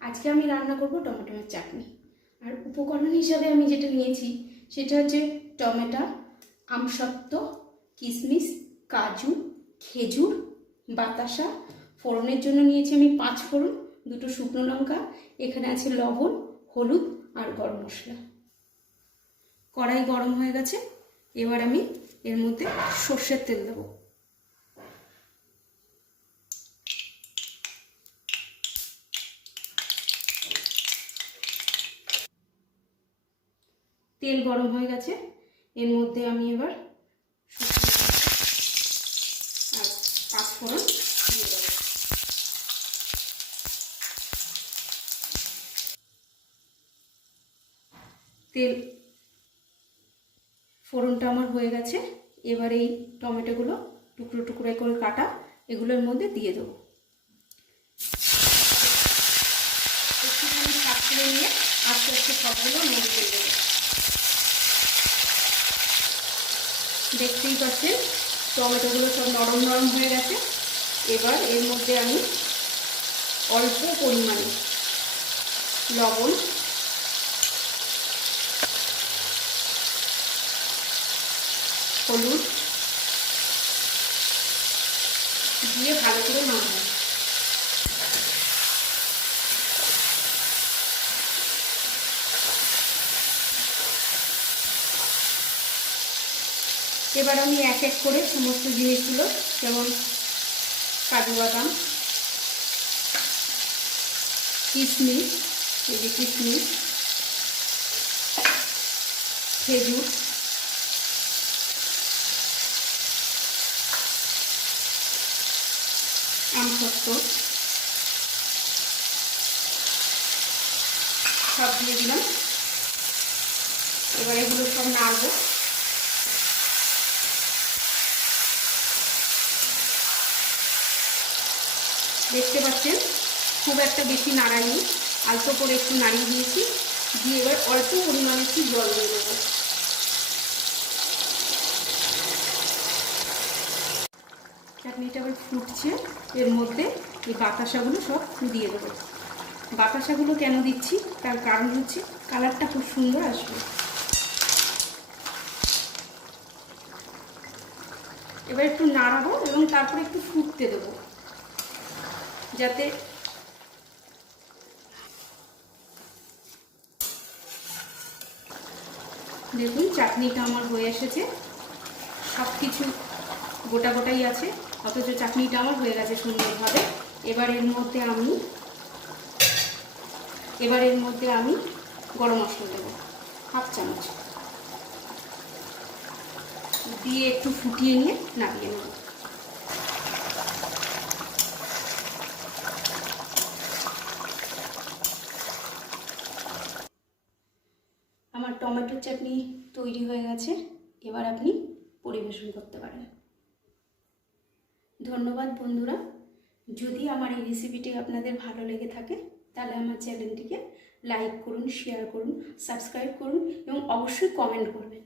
আজকে আমি রান্না করব টমেটোর চাটনি। আর উপকরণ হিসাবে আমি যেটা নিয়েছি সেটা হচ্ছে টমেটো, আমসত্ত্ব, কিশমিশ, কাজু, খেজুর, বাতাসা। ফোড়নের জন্য নিয়েছি আমি 5 ফোড়ন, 2টো শুকনো লঙ্কা, এখানে আছে লবণ, হলুদ আর গরম মশলা। কড়াই গরম হয়ে গেছে, এবার আমি এর মধ্যে সর্ষের তেল দেবো। তেল গরম হয়ে গেছে, এর মধ্যে আমি এবার আর 5 ফোড়ন দিয়ে দেবো। তেল ফোড়নটা আমার হয়ে গেছে, এবার এই টমেটোগুলো টুকরো টুকরো করে কাটা এগুলোর মধ্যে দিয়ে দেবো। একটুখানি সাঁতরে নিয়ে আস্তে আস্তে সবগুলো মধ্যে দিয়ে দেবো। দেখতেই পাচ্ছেন টমেটোগুলো সব নরম নরম হয়ে গেছে। এবার এর মধ্যে আমি অল্প পরিমাণে লবণ, হলুদ দিয়ে ভালো করে নাড়ব। এবার আমি এক এক করে সমস্ত জিনিসগুলো, যেমন কাজু বাদাম, কিশমিশ, এই যে কিশমিশ, খেজুর, আমসত্ত্ব সব দিয়ে দিলাম। এবার এগুলো সব নাড়ব। দেখতে পাচ্ছেন খুব একটা বেশি নাড়াইনি, অল্প করে একটু নাড়িয়ে দিয়েছি, দিয়ে এবার অল্প পরিমাণে একটু জল দিয়ে দেবো। চাটনিটা আবার ফুটছে, এর মধ্যে এই বাতাসাগুলো সব দিয়ে দেবো। বাতাসাগুলো কেন দিচ্ছি তার কারণ হচ্ছে কালারটা খুব সুন্দর আসবে। এবার একটু নাড়াবো এবং তারপরে একটু ফুটতে দেবো, যাতে দেখুন চাটনিটা আমার হয়ে এসেছে। সব কিছু গোটা গোটাই আছে, অথচ চাটনিটা আমার হয়ে গেছে সুন্দরভাবে। এবার এর মধ্যে আমি গরম মশলা দেবো 1/2 চামচ, দিয়ে একটু ফুটিয়ে নিয়ে নামিয়ে নেব। আমার টমেটোর চাটনি তৈরি হয়ে গেছে, এবার আপনি পরিবেশন করতে পারেন। ধন্যবাদ বন্ধুরা। যদি আমার এই রেসিপিটি আপনাদের ভালো লেগে থাকে তাহলে আমার চ্যানেলটিকে লাইক করুন, শেয়ার করুন, সাবস্ক্রাইব করুন এবং অবশ্যই কমেন্ট করবেন।